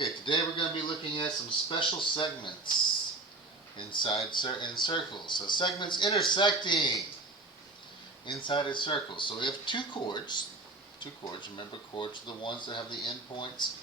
Okay, today we're going to be looking at some special segments inside in circles. So segments intersecting inside a circle. So we have two chords. Remember, chords are the ones that have the endpoints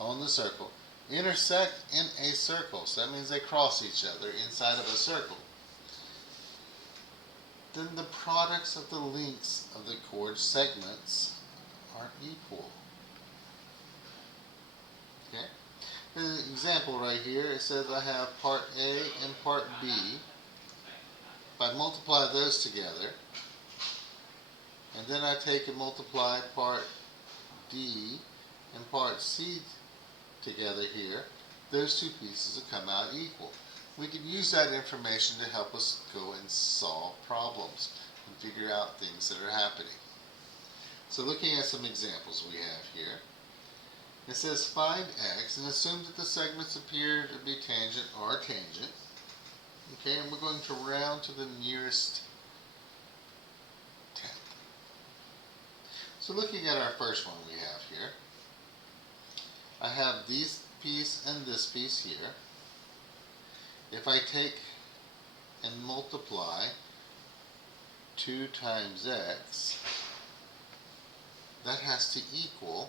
on the circle. Intersect in a circle. So that means they cross each other inside of a circle. Then the products of the lengths of the chord segments are equal. Okay? An example right here, it says I have part A and part B. If I multiply those together, and then I take and multiply part D and part C together here, those two pieces will come out equal. We can use that information to help us go and solve problems and figure out things that are happening. So looking at some examples we have here, it says find x and assume that the segments appear to be tangent or tangent. Okay, and we're going to round to the nearest tenth. So looking at our first one we have here, I have this piece and this piece here. If I take and multiply 2 times x, that has to equal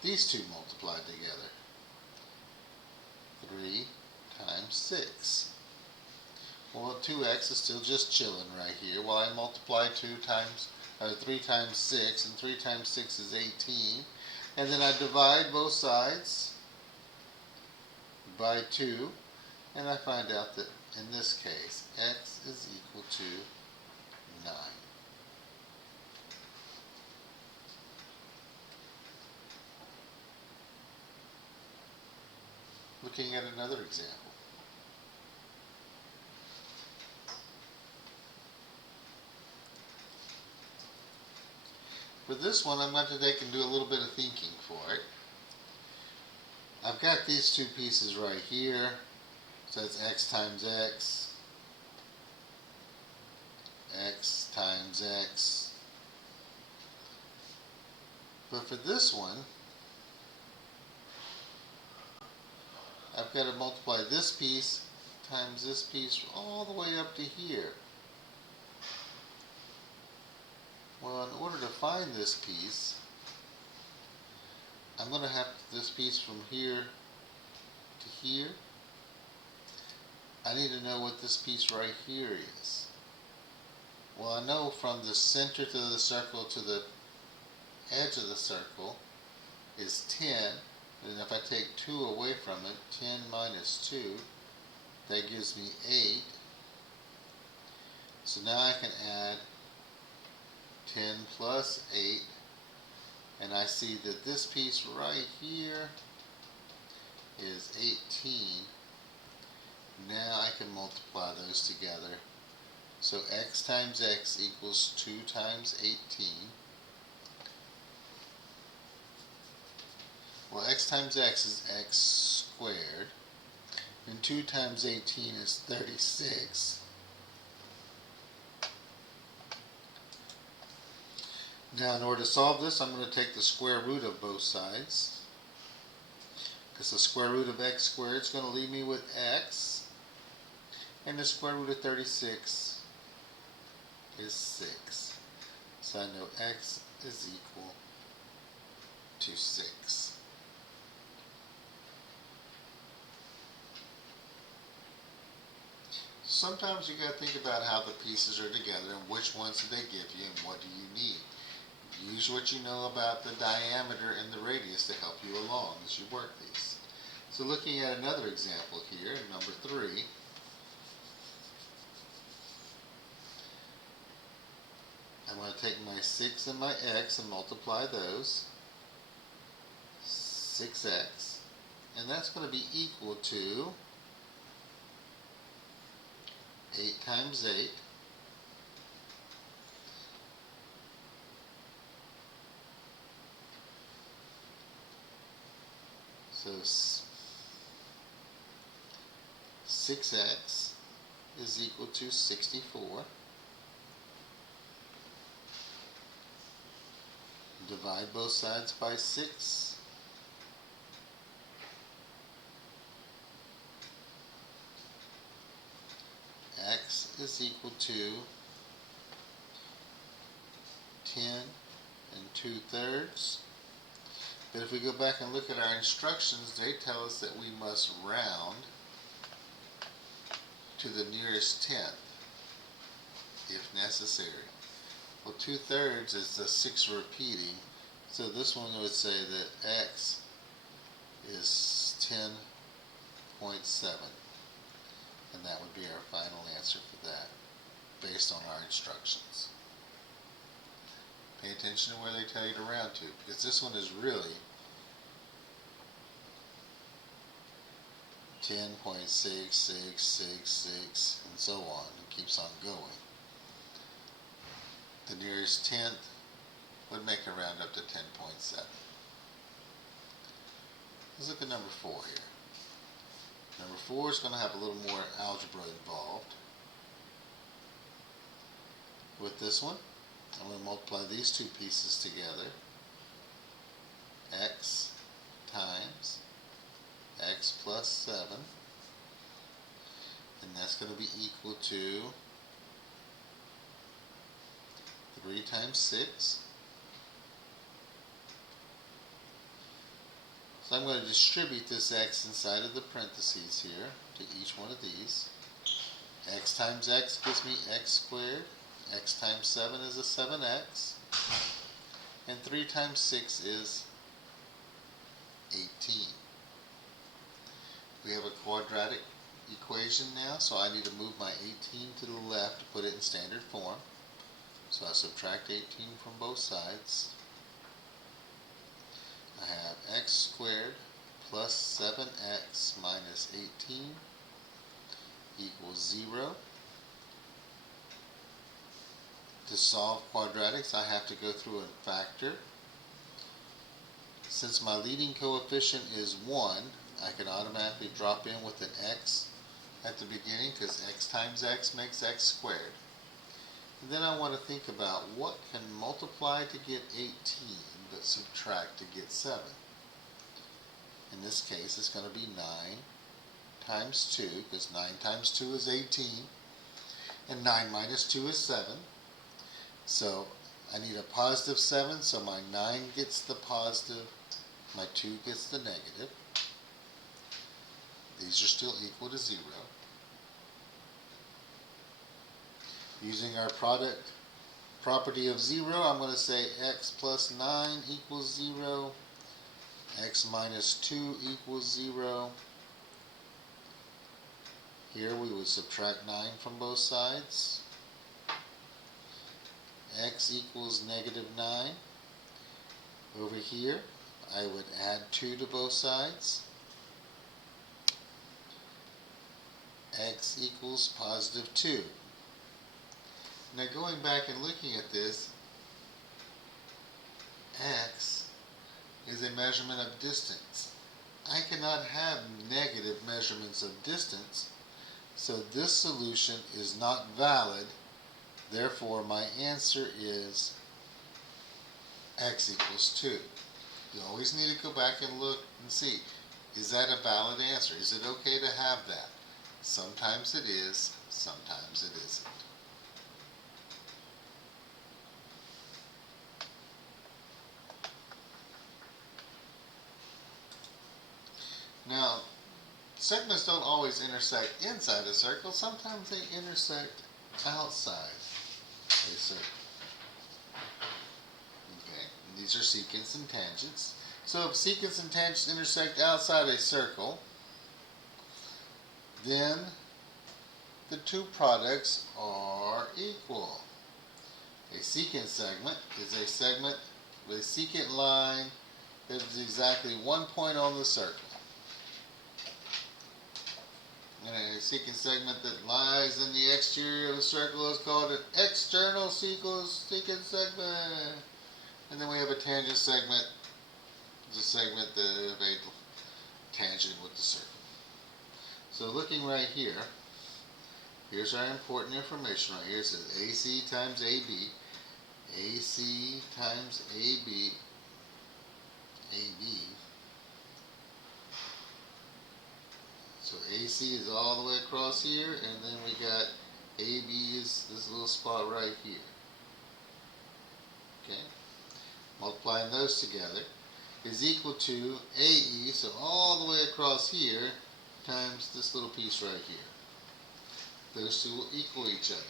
these two multiplied together. 3 times 6. Well, 2x is still just chilling right here while I multiply 3 times 6, and 3 times 6 is 18. And then I divide both sides by 2, and I find out that in this case, x is equal to 9. Looking at another example. For this one, I'm going to take and do a little bit of thinking for it. I've got these two pieces right here. So that's x times x, x times x. But for this one, I've got to multiply this piece times this piece all the way up to here. Well, in order to find this piece, I'm going to have this piece from here to here. I need to know what this piece right here is. Well, I know from the center to the circle to the edge of the circle is 10. And if I take 2 away from it, 10 minus 2, that gives me 8. So now I can add 10 plus 8, and I see that this piece right here is 18. Now I can multiply those together. So x times x equals 2 times 18. Well, x times x is x squared, and 2 times 18 is 36. Now, in order to solve this, I'm going to take the square root of both sides, because the square root of x squared is going to leave me with x, and the square root of 36 is 6. So I know x is equal to 6. Sometimes you got to think about how the pieces are together and which ones do they give you and what do you need. Use what you know about the diameter and the radius to help you along as you work these. So looking at another example here, number 3, I'm going to take my 6 and my x and multiply those. 6x, and that's going to be equal to 8 times 8. So 6x is equal to 64 divide both sides by 6. X is equal to 10 2/3. But if we go back and look at our instructions, they tell us that we must round to the nearest tenth if necessary. Well, 2/3 is the 6 repeating, so this one would say that X is 10.7, and that would be our final answer for that based on our instructions. Pay attention to where they tell you to round to, because this one is really 10.6666 and so on. It keeps on going. The nearest tenth would make a round up to 10.7. Let's look at number 4 here. Number 4 is going to have a little more algebra involved. With this one, I'm going to multiply these two pieces together. X times X plus 7, and that's going to be equal to 3 times 6. So I'm going to distribute this X inside of the parentheses here to each one of these. X times X gives me X squared. X times 7 is a 7X. And 3 times 6 is 18. We have a quadratic equation now, so I need to move my 18 to the left to put it in standard form. So I subtract 18 from both sides. I have X squared plus 7X minus 18 equals 0. To solve quadratics, I have to go through and factor. Since my leading coefficient is 1, I can automatically drop in with an X at the beginning, because X times X makes X squared. And then I want to think about what can multiply to get 18 but subtract to get 7. In this case, it's going to be 9 times 2, because 9 times 2 is 18, and 9 minus 2 is 7. So I need a positive 7, so my 9 gets the positive, my 2 gets the negative. These are still equal to 0. Using our product property of 0, I'm going to say X plus 9 equals 0, X minus 2 equals 0. Here we would subtract 9 from both sides. X equals negative 9. Over here, I would add 2 to both sides. X equals positive 2. Now going back and looking at this, X is a measurement of distance. I cannot have negative measurements of distance, so this solution is not valid. Therefore, my answer is X equals 2. You always need to go back and look and see, is that a valid answer? Is it okay to have that? Sometimes it is, sometimes it isn't. Now, segments don't always intersect inside a circle. Sometimes they intersect outside a circle. Okay, and these are secants and tangents. So if secants and tangents intersect outside a circle, then the two products are equal. A secant segment is a segment with a secant line that is exactly 1 point on the circle. And a secant segment that lies in the exterior of the circle is called an external secant segment. And then we have a tangent segment. It's a segment that is a tangent with the circle. So looking right here, here's our important information right here. It says AC times AB. AC times AB, so AC is all the way across here, and then we got AB is this little spot right here. Okay? Multiplying those together is equal to AE, so all the way across here, times this little piece right here. Those two will equal each other.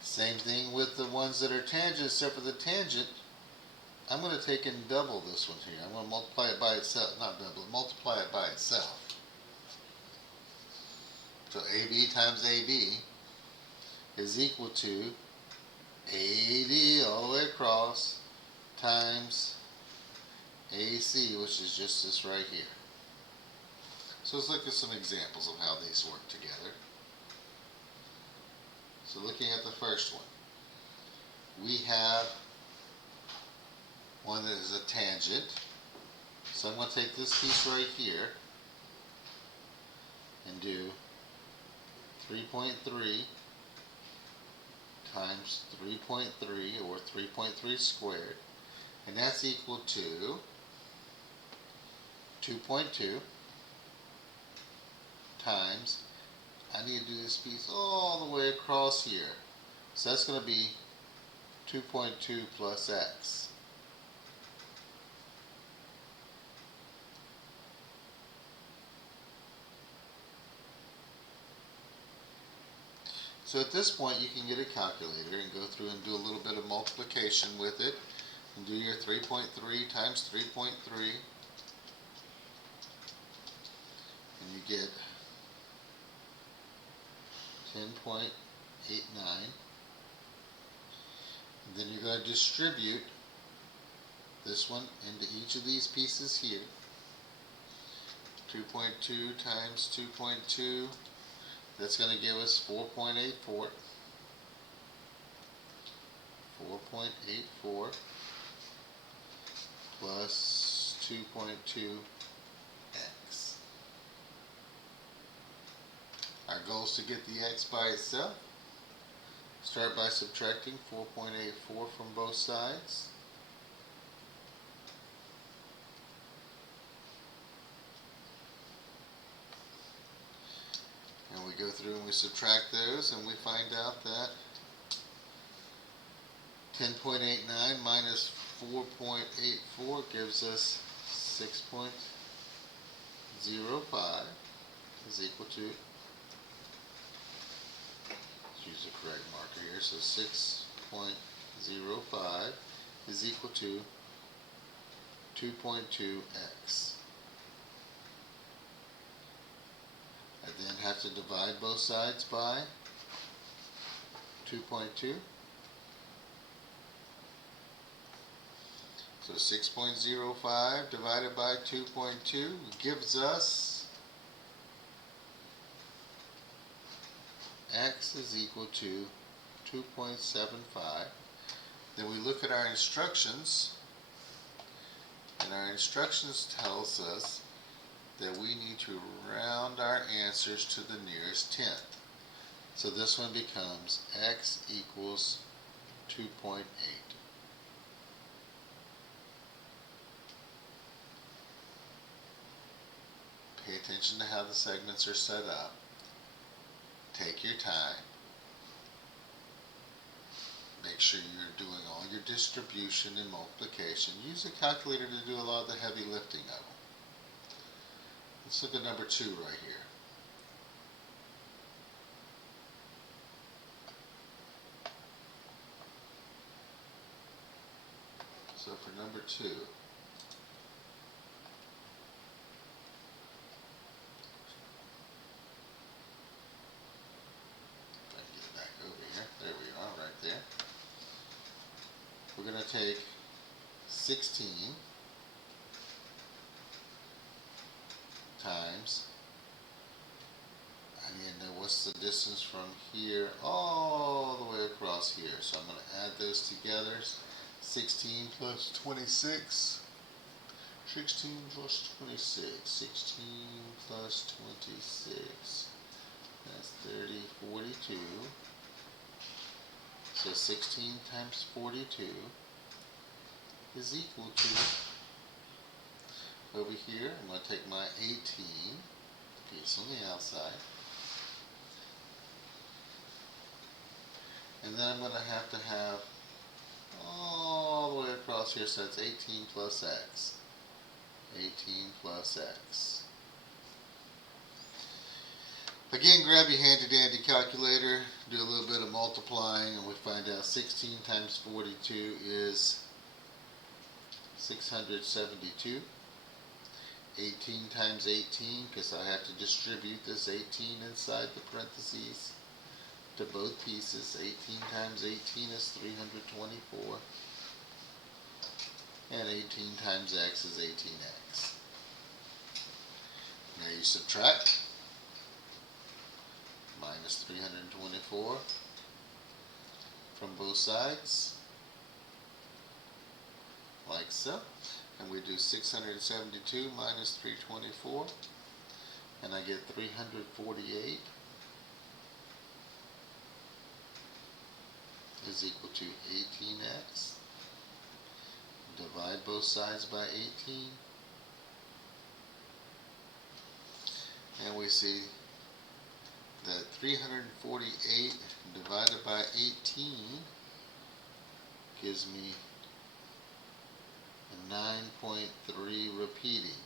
Same thing with the ones that are tangent, except for the tangent, I'm going to take and double this one here. I'm going to multiply it by itself, not double it, multiply it by itself. So AB times AB is equal to AD all the way across times AC, which is just this right here. So let's look at some examples of how these work together. So looking at the first one, we have one that is a tangent. So I'm going to take this piece right here and do 3.3 times 3.3, or 3.3 squared, and that's equal to 2.2 times, I need to do this piece all the way across here, so that's going to be 2.2 plus x. So at this point you can get a calculator and go through and do a little bit of multiplication with it and do your 3.3 times 3.3, and you get 10.89. And then you're going to distribute this one into each of these pieces here. 2.2 times 2.2, that's going to give us 4.84. 4.84 plus 2.2x. Our goal is to get the x by itself. Start by subtracting 4.84 from both sides. And we go through and we subtract those, and we find out that 10.89 minus 4.84 gives us 6.05 is equal to, let's use the correct marker here, so 6.05 is equal to 2.2x. I then have to divide both sides by 2.2. So 6.05 divided by 2.2 gives us x is equal to 2.75. Then we look at our instructions, and our instructions tells us that we need to round our answers to the nearest tenth. So this one becomes x equals 2.8. Pay attention to how the segments are set up. Take your time. Make sure you're doing all your distribution and multiplication. Use a calculator to do a lot of the heavy lifting of them. Let's look at number 2 right here. So for number 2, we're going to take 16 times, I need to know what's the distance from here all the way across here. So I'm going to add those together. 16 plus 26. 16 plus 26. 16 plus 26. That's 30, 42. So So 16 times 42 is equal to, over here, I'm going to take my 18, piece on the outside, and then I'm going to have all the way across here, so it's 18 plus x. 18 plus x. Again, grab your handy dandy calculator, do a little bit of multiplying, and we find out 16 times 42 is 672. 18 times 18, because I have to distribute this 18 inside the parentheses to both pieces. 18 times 18 is 324. And 18 times x is 18x. Now you subtract. Minus 324 from both sides, like so. And we do 672 minus 324, and I get 348 is equal to 18x. Divide both sides by 18, and we see that 348 divided by 18 gives me a 9.3 repeating.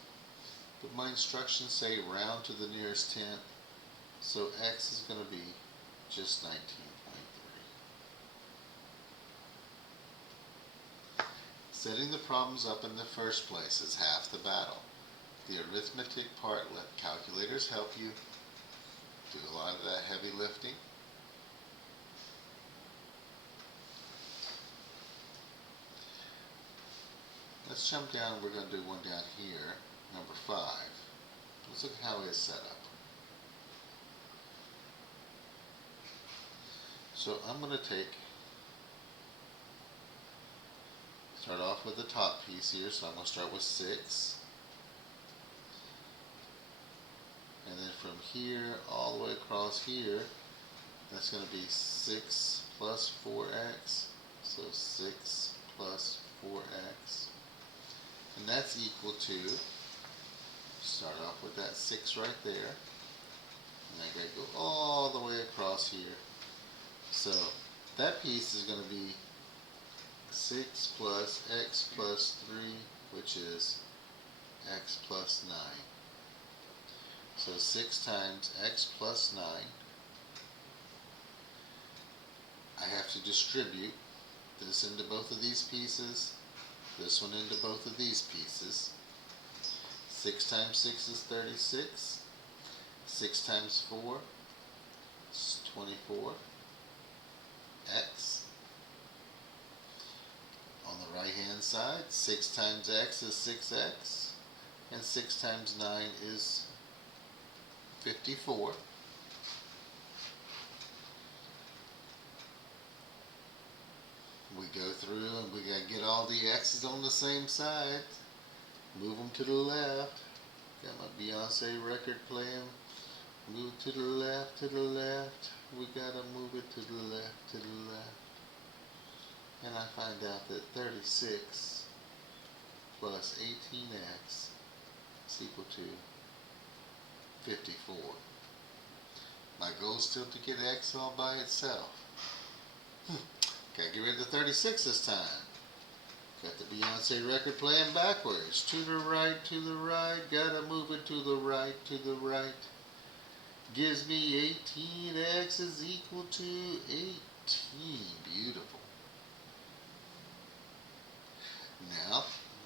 But my instructions say round to the nearest tenth, so x is going to be just 19.3. Setting the problems up in the first place is half the battle. The arithmetic part, let calculators help you do a lot of that heavy lifting. Let's jump down. We're going to do one down here, number 5. Let's look at how it's set up. So I'm going to start off with the top piece here, so I'm going to start with 6. And then from here all the way across here, that's going to be 6 plus 4x. So 6 plus 4x. And that's equal to, start off with that 6 right there. And I got to go all the way across here. So that piece is going to be 6 plus x plus 3, which is x plus 9. So 6 times x plus 9. I have to distribute this into both of these pieces, this one into both of these pieces. 6 times 6 is 36. 6 times 4 is 24. X. On the right hand side, 6 times x is 6x, and 6 times 9 is 54. We go through and we got to get all the x's on the same side. Move them to the left. Got my Beyonce record playing. Move to the left, to the left. We got to move it to the left, to the left. And I find out that 36 plus 18x is equal to 54. My goal is still to get x all by itself. Gotta get rid of the 36 this time. Got the Beyonce record playing backwards. To the right, to the right. Gotta move it to the right, to the right. Gives me 18x is equal to 18. Beautiful. Now,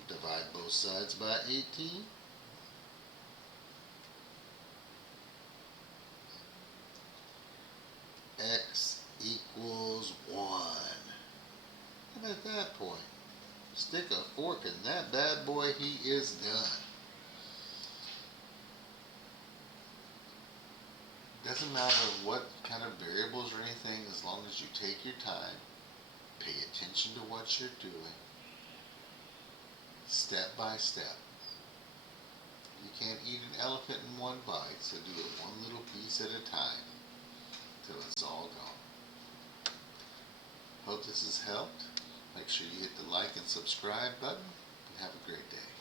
divide both sides by 18. X equals 1. And at that point, stick a fork in that bad boy, he is done. Doesn't matter what kind of variables or anything, as long as you take your time, pay attention to what you're doing, step by step. You can't eat an elephant in one bite, so do it one little piece at a time till it's all gone. Hope this has helped. Make sure you hit the like and subscribe button, and have a great day.